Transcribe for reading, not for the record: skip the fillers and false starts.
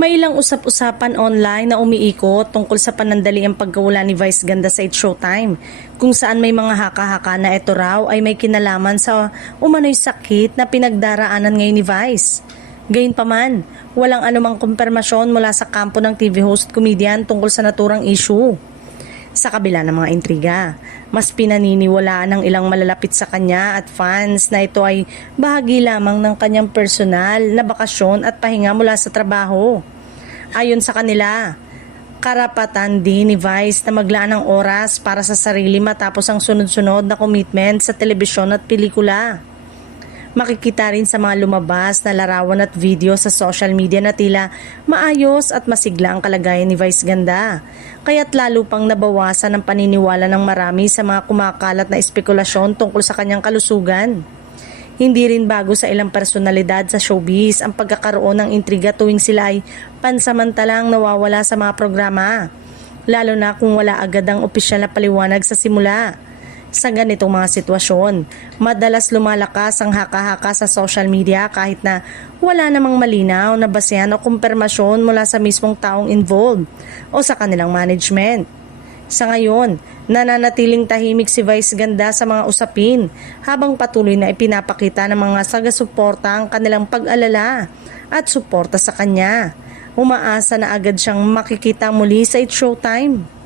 May ilang usap-usapan online na umiikot tungkol sa panandaliang pagkawala ni Vice Ganda sa It's Showtime, kung saan may mga haka-haka na ito raw ay may kinalaman sa umano'y sakit na pinagdaraanan ngayon ni Vice. Gayunpaman, walang anumang kumpirmasyon mula sa kampo ng TV host comedian tungkol sa naturang issue. Sa kabila ng mga intriga, mas pinaniniwalaan ng ilang malalapit sa kanya at fans na ito ay bahagi lamang ng kanyang personal na bakasyon at pahinga mula sa trabaho. Ayon sa kanila, karapatan din ni Vice na maglaan ng oras para sa sarili matapos ang sunod-sunod na commitment sa telebisyon at pelikula. Makikita rin sa mga lumabas na larawan at video sa social media na tila maayos at masigla ang kalagayan ni Vice Ganda. Kaya't lalo pang nabawasan ang paniniwala ng marami sa mga kumakalat na espekulasyon tungkol sa kanyang kalusugan. Hindi rin bago sa ilang personalidad sa showbiz ang pagkakaroon ng intriga tuwing sila ay pansamantalang nawawala sa mga programa, lalo na kung wala agad ang opisyal na paliwanag sa simula. Sa ganitong mga sitwasyon, madalas lumalakas ang haka-haka sa social media kahit na wala namang malinaw na basehan o kumpirmasyon mula sa mismong taong involved o sa kanilang management. Sa ngayon, nananatiling tahimik si Vice Ganda sa mga usapin habang patuloy na ipinapakita ng mga taga-suporta ang kanilang pag-alala at suporta sa kanya. Umaasa na agad siyang makikita muli sa It's Showtime.